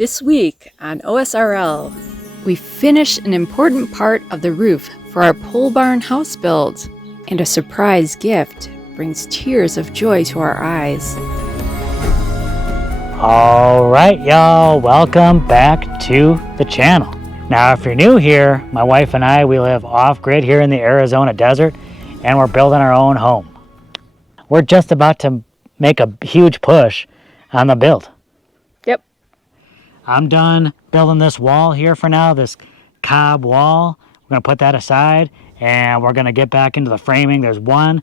This week on OSRL, we finish an important part of the roof for our pole barn house build, and a surprise gift brings tears of joy to our eyes. All right, y'all, welcome back to the channel. Now, if you're new here, my wife and I, we live off-grid here in the Arizona desert, and we're building our own home. We're just about to make a huge push on the build. Yep. I'm done building this wall here for now, this cob wall. We're gonna put that aside and we're gonna get back into the framing. There's one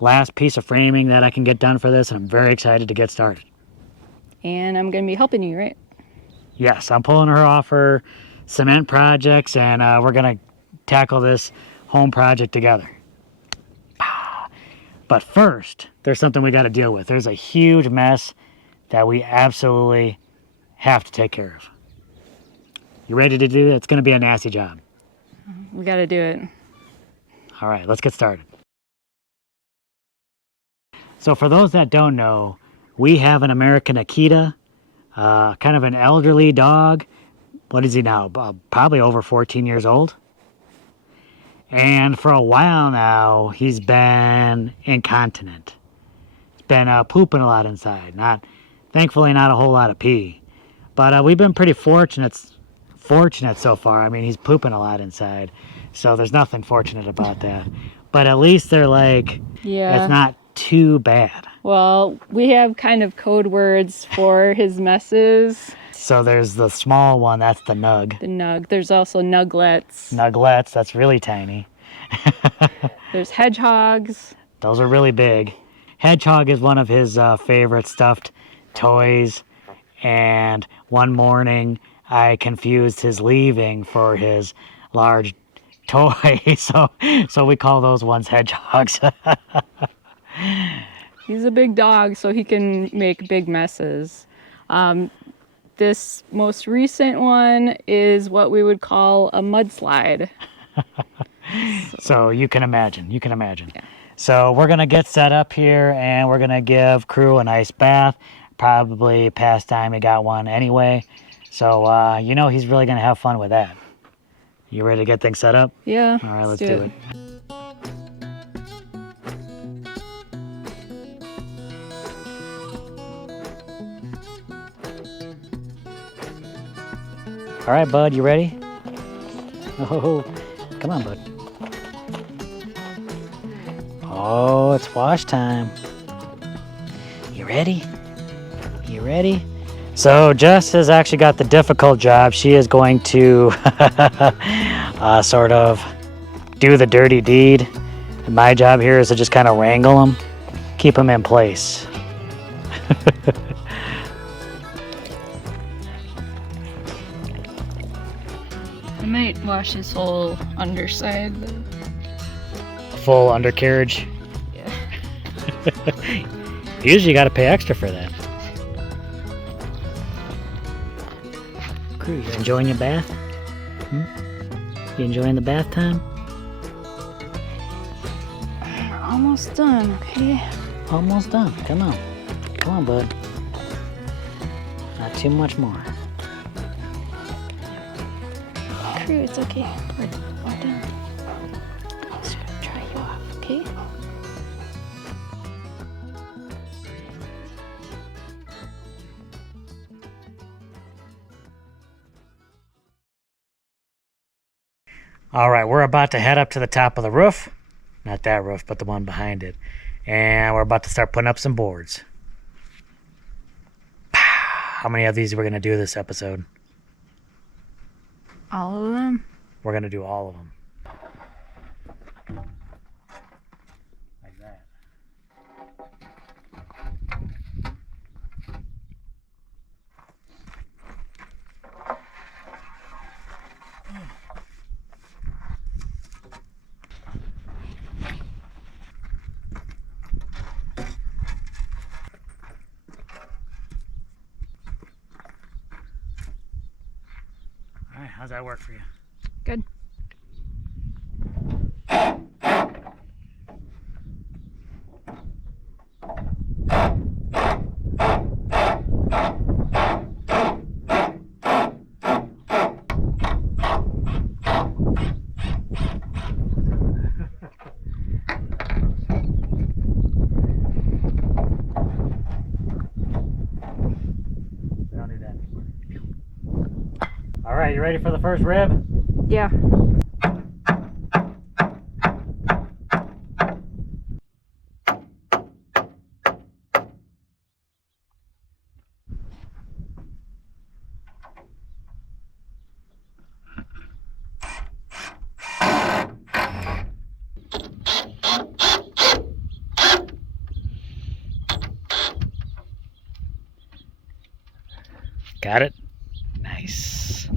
last piece of framing that I can get done for this, and I'm very excited to get started. And I'm going to be helping you, right? Yes, I'm pulling her off her cement projects, and we're gonna tackle this home project together. But first, there's something we gotta deal with. There's a huge mess that we absolutely have to take care of. You ready to do that? It's gonna be a nasty job. We got to do it. All right, let's get started. So for those that don't know, we have an American Akita, kind of an elderly dog. What is he now? Probably over 14 years old. And for a while now, he's been incontinent. He's been pooping a lot inside. Thankfully, not a whole lot of pee. But we've been pretty fortunate so far. I mean, he's pooping a lot inside, so there's nothing fortunate about that. But at least they're like, it's not too bad. Well, we have kind of code words for his messes. So there's the small one, that's the nug. The nug. There's also nuglets. Nuglets, that's really tiny. There's hedgehogs. Those are really big. Hedgehog is one of his favorite stuffed toys. And one morning, I confused his leaving for his large toy. So we call those ones hedgehogs. He's a big dog, so he can make big messes. This most recent one is what we would call a mudslide. So you can imagine. Yeah. So we're going to get set up here, and we're going to give Crew a nice bath. Probably past time he got one anyway. So, he's really going to have fun with that. You ready to get things set up? Yeah. All right, let's do it. All right, bud, you ready? Oh, come on, bud. Oh, it's wash time. You ready? You ready? So Jess has actually got the difficult job. She is going to sort of do the dirty deed. And my job here is to just kind of wrangle them, keep them in place. I might wash his whole underside, though. Full undercarriage. Yeah. Usually you got to pay extra for that. Crew, you enjoying your bath? You enjoying the bath time? Almost done, okay? Almost done. Come on. Come on, bud. Not too much more. Crew, it's okay. We're done. Just gonna try you off, okay? All right, we're about to head up to the top of the roof. Not that roof, but the one behind it. And we're about to start putting up some boards. How many of these are we going to do this episode? All of them? We're going to do all of them. Like that. All right, how's that work for you? Good. All right, you ready for the first rib? Yeah. Got it? Nice.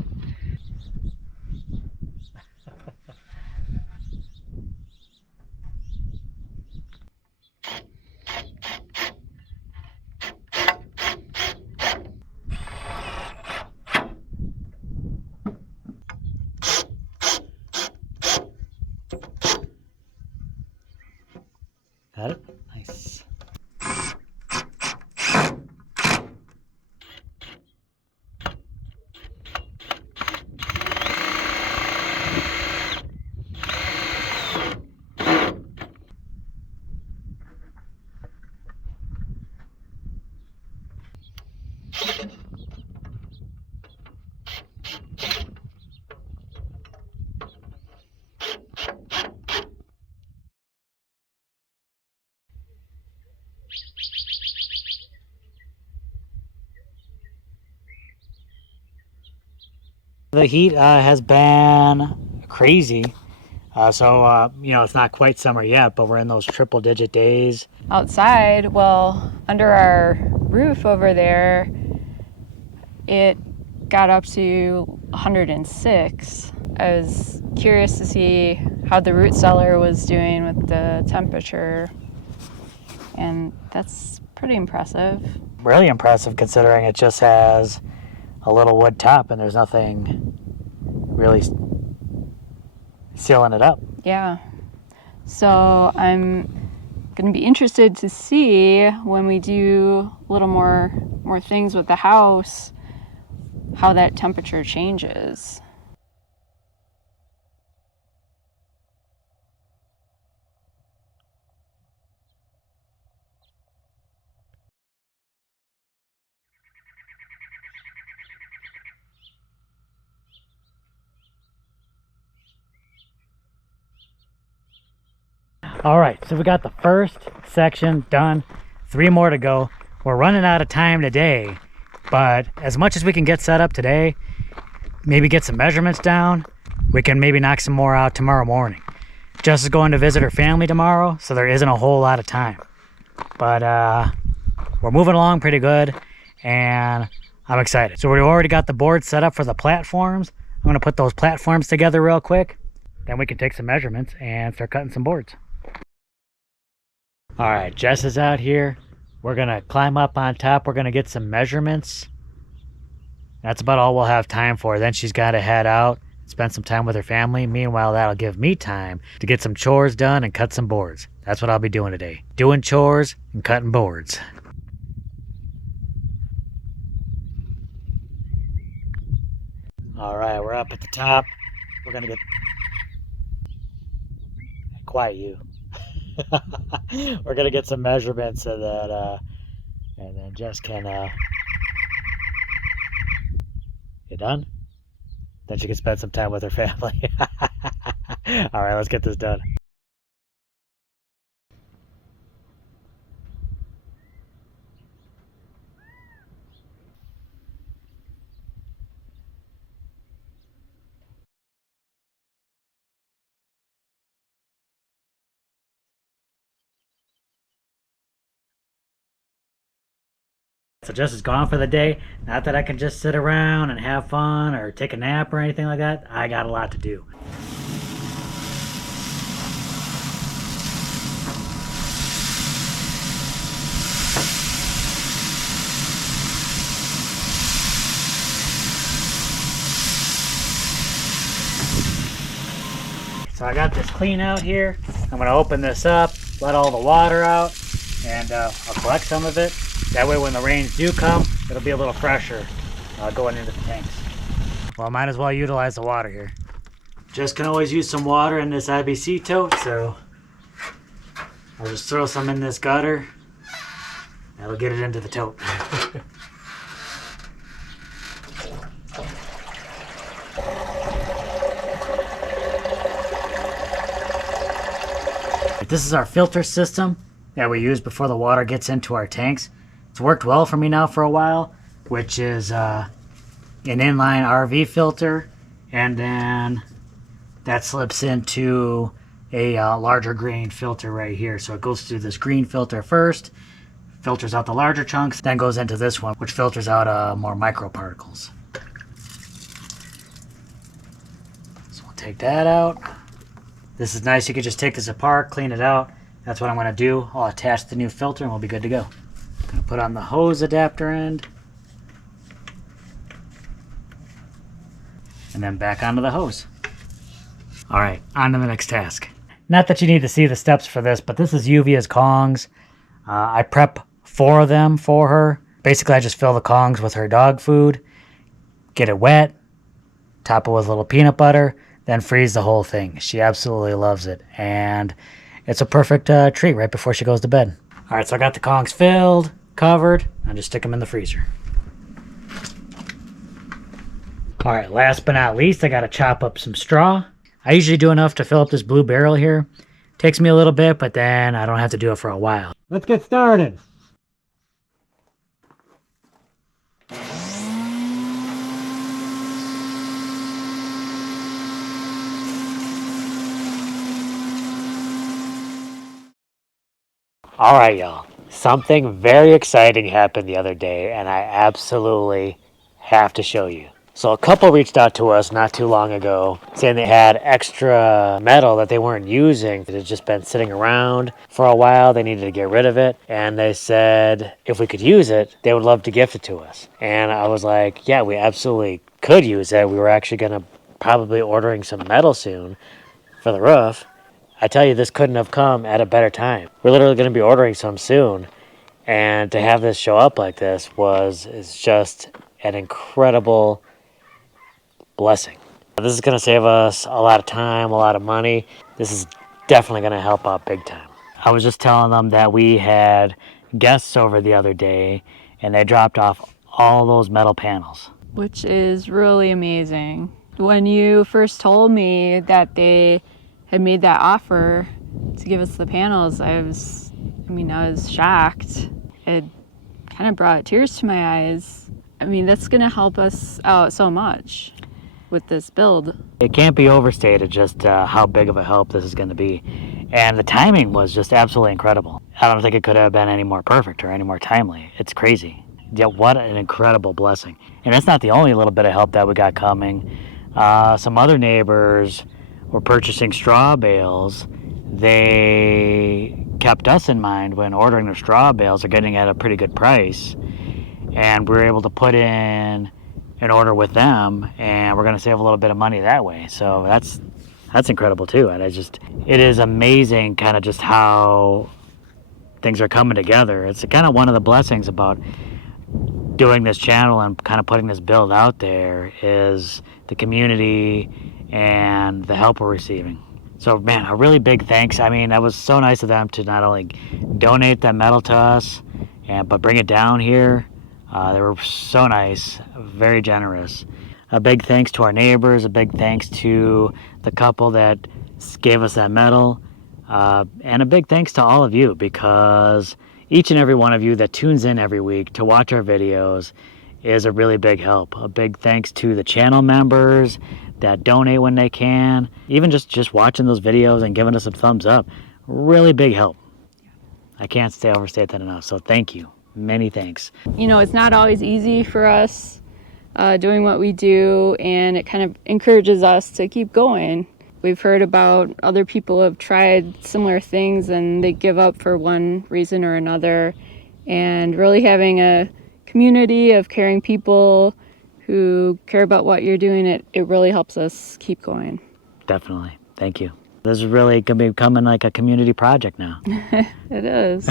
Got it? Nice. The heat has been crazy. You know, it's not quite summer yet, but we're in those triple digit days. Outside, well, under our roof over there, it got up to 106. I was curious to see how the root cellar was doing with the temperature, and that's pretty impressive. Really impressive considering it just has a little wood top and there's nothing really sealing it up. Yeah. So I'm going to be interested to see when we do a little more things with the house, how that temperature changes. All right, so we got the first section done, 3 more to go. We're running out of time today, but as much as we can get set up today, maybe get some measurements down, we can maybe knock some more out tomorrow morning. Jess is going to visit her family tomorrow, so there isn't a whole lot of time. But we're moving along pretty good, and I'm excited. So we've already got the board set up for the platforms. I'm gonna put those platforms together real quick, then we can take some measurements and start cutting some boards. All right, Jess is out here. We're gonna climb up on top. We're gonna get some measurements. That's about all we'll have time for. Then she's gotta head out, spend some time with her family. Meanwhile, that'll give me time to get some chores done and cut some boards. That's what I'll be doing today. Doing chores and cutting boards. All right, we're up at the top. We're gonna get... Quiet you. We're gonna get some measurements so that and then Jess can you done? Then she can spend some time with her family. All right, let's get this done. So Jess is gone for the day. Not that I can just sit around and have fun or take a nap or anything like that. I got a lot to do. So I got this clean out here. I'm gonna open this up, let all the water out, and I'll collect some of it. That way when the rains do come, it'll be a little fresher going into the tanks. Well, might as well utilize the water here. Just can always use some water in this IBC tote, so I'll just throw some in this gutter. That'll get it into the tote. right, this is our filter system that we use before the water gets into our tanks. It's worked well for me now for a while, which is an inline RV filter, and then that slips into a larger grain filter right here. So it goes through this green filter first, filters out the larger chunks, then goes into this one, which filters out more microparticles. So we'll take that out. This is nice. You could just take this apart, clean it out. That's what I'm going to do. I'll attach the new filter and we'll be good to go. I'm going to put on the hose adapter end. And then back onto the hose. All right, on to the next task. Not that you need to see the steps for this, but this is Yuvia's Kongs. I prep 4 of them for her. Basically, I just fill the Kongs with her dog food, get it wet, top it with a little peanut butter, then freeze the whole thing. She absolutely loves it, and it's a perfect treat right before she goes to bed. All right, so I got the Kongs filled, covered, and just stick them in the freezer. All right, last but not least, I got to chop up some straw. I usually do enough to fill up this blue barrel here. Takes me a little bit, but then I don't have to do it for a while. Let's get started. All right, y'all. Something very exciting happened the other day, and I absolutely have to show you. So a couple reached out to us not too long ago saying they had extra metal that they weren't using. It had just been sitting around for a while. They needed to get rid of it. And they said if we could use it, they would love to gift it to us. And I was like, yeah, we absolutely could use it. We were actually going to probably ordering some metal soon for the roof. I tell you, this couldn't have come at a better time. We're literally going to be ordering some soon. And to have this show up like this is just an incredible blessing. This is going to save us a lot of time, a lot of money. This is definitely going to help out big time. I was just telling them that we had guests over the other day and they dropped off all those metal panels. Which is really amazing. When you first told me that they had made that offer to give us the panels, I was shocked. It kind of brought tears to my eyes. I mean, that's going to help us out so much with this build. It can't be overstated just how big of a help this is going to be. And the timing was just absolutely incredible. I don't think it could have been any more perfect or any more timely. It's crazy. Yeah, what an incredible blessing. And it's not the only little bit of help that we got coming. Some other neighbors were purchasing straw bales. They kept us in mind when ordering their straw bales. They're getting at a pretty good price. And we were able to put in an order with them, and we're going to save a little bit of money that way. So that's incredible too. And it is amazing kind of just how things are coming together. It's kind of one of the blessings about doing this channel and kind of putting this build out there is the community and the help we're receiving. So man, a really big thanks. I mean, that was so nice of them to not only donate that metal to us, but bring it down here. They were so nice, very generous. A big thanks to our neighbors, a big thanks to the couple that gave us that metal, and a big thanks to all of you, because each and every one of you that tunes in every week to watch our videos is a really big help. A big thanks to the channel members that donate when they can, even just watching those videos and giving us a thumbs up. Really big help. I can't overstate that enough, so thank you. Many thanks. You know, it's not always easy for us doing what we do, and it kind of encourages us to keep going. We've heard about other people who have tried similar things and they give up for one reason or another, and really having a community of caring people who care about what you're doing, it really helps us keep going. Definitely. Thank you. This is really going to be becoming like a community project now. It is.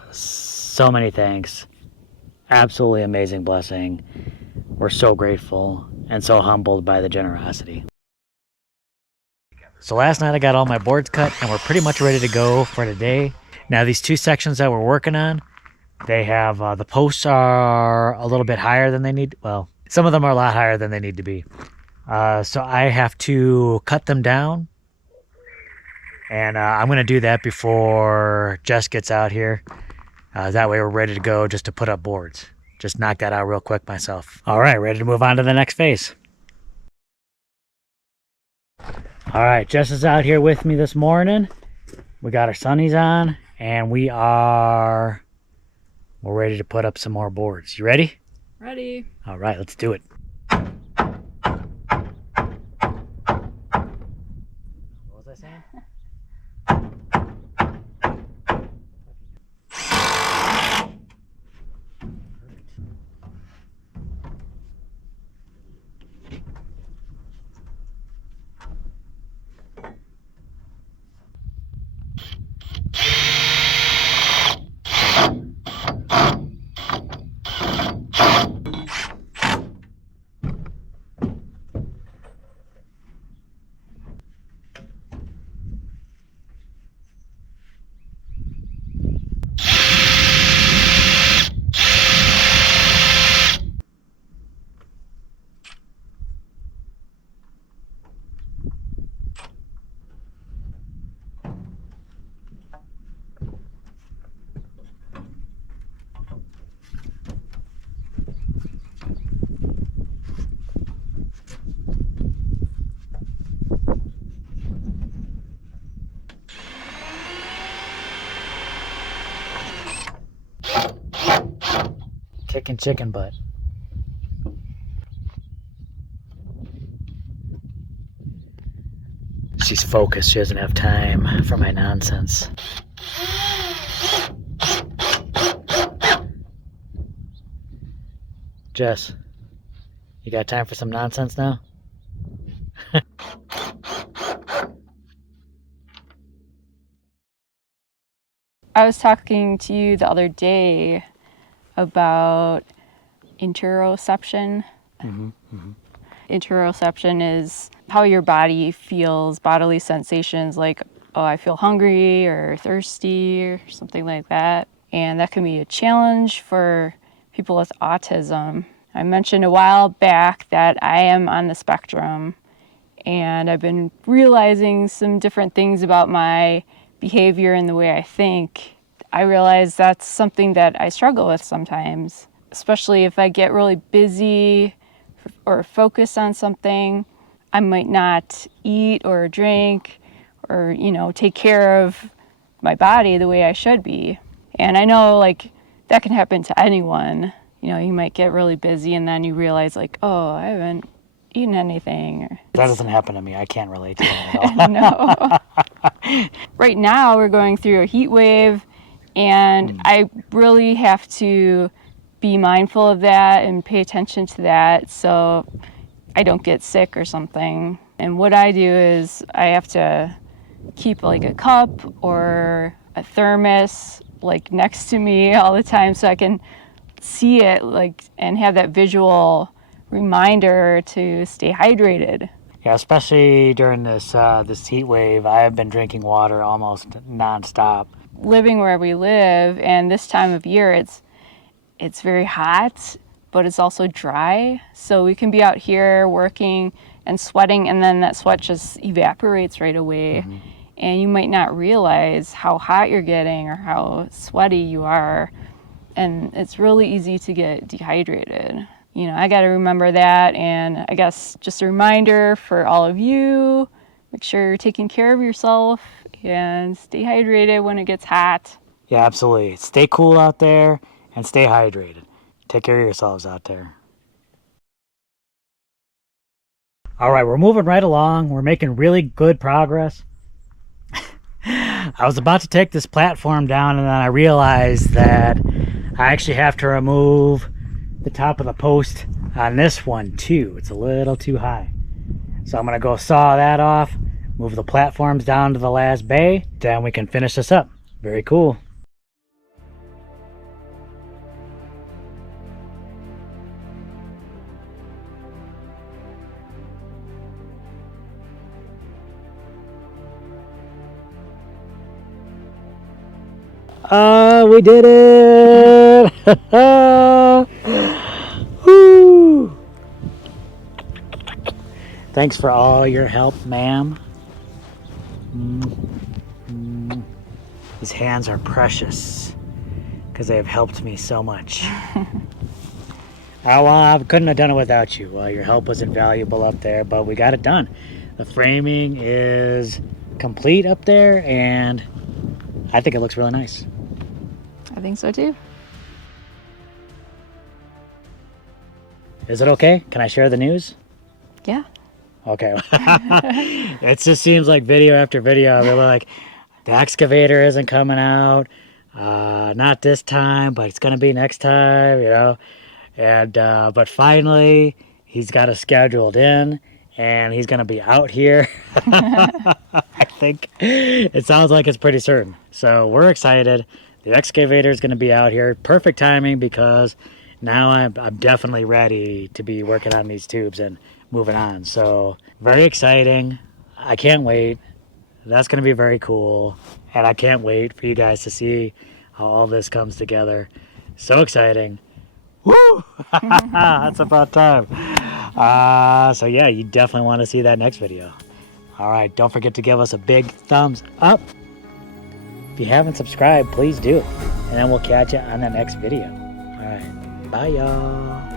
So many thanks. Absolutely amazing blessing. We're so grateful and so humbled by the generosity. So last night I got all my boards cut and we're pretty much ready to go for today. Now these 2 sections that we're working on, they have the posts are a little bit higher than they need. Well, some of them are a lot higher than they need to be. So I have to cut them down And I'm going to do that before Jess gets out here. That way we're ready to go just to put up boards. Just knock that out real quick myself. All right, ready to move on to the next phase. All right, Jess is out here with me this morning. We got our sunnies on, and we're ready to put up some more boards. You ready? Ready. All right, let's do it. What was I saying? Kicking chicken butt. She's focused. She doesn't have time for my nonsense. Jess, you got time for some nonsense now? I was talking to you the other day about interoception. Interoception is how your body feels bodily sensations like, oh, I feel hungry or thirsty or something like that. And that can be a challenge for people with autism. I mentioned a while back that I am on the spectrum, and I've been realizing some different things about my behavior and the way I think. I realize that's something that I struggle with sometimes, especially if I get really busy or focus on something. I might not eat or drink or, take care of my body the way I should be. And I know that can happen to anyone. You might get really busy and then you realize oh, I haven't eaten anything. That doesn't happen to me. I can't relate to that at all. No. Right now we're going through a heat wave, and I really have to be mindful of that and pay attention to that so I don't get sick or something. And what I do is I have to keep a cup or a thermos next to me all the time so I can see it and have that visual reminder to stay hydrated. Yeah, especially during this heat wave, I have been drinking water almost nonstop. Living where we live, and this time of year, it's very hot, but it's also dry. So we can be out here working and sweating, and then that sweat just evaporates right away. And you might not realize how hot you're getting or how sweaty you are. And it's really easy to get dehydrated. I got to remember that, and I guess just a reminder for all of you, make sure you're taking care of yourself and stay hydrated when it gets hot. Yeah, absolutely. Stay cool out there and stay hydrated. Take care of yourselves out there. All right, we're moving right along. We're making really good progress. I was about to take this platform down, and then I realized that I actually have to remove the top of the post on this one too. It's a little too high. So I'm going to go saw that off, move the platforms down to the last bay, then we can finish this up. Very cool. We did it! Woo! Thanks for all your help, ma'am. These hands are precious because they have helped me so much. Oh, well, I couldn't have done it without you. Well, your help was invaluable up there, but we got it done. The framing is complete up there, and I think it looks really nice. I think so too. Is it okay? Can I share the news? Yeah. Okay. It just seems like video after video, they're like, the excavator isn't coming out. Not this time, but it's going to be next time, you know. And but finally, he's got us scheduled in, and he's going to be out here. I think it sounds like it's pretty certain. So we're excited. The excavator is going to be out here. Perfect timing because now I'm definitely ready to be working on these tubes and moving on. So very exciting. I can't wait. That's going to be very cool. And I can't wait for you guys to see how all this comes together. So exciting. Woo! That's about time. So yeah, you definitely want to see that next video. All right, don't forget to give us a big thumbs up. If you haven't subscribed, please do. And then we'll catch you on the next video. All right, bye y'all.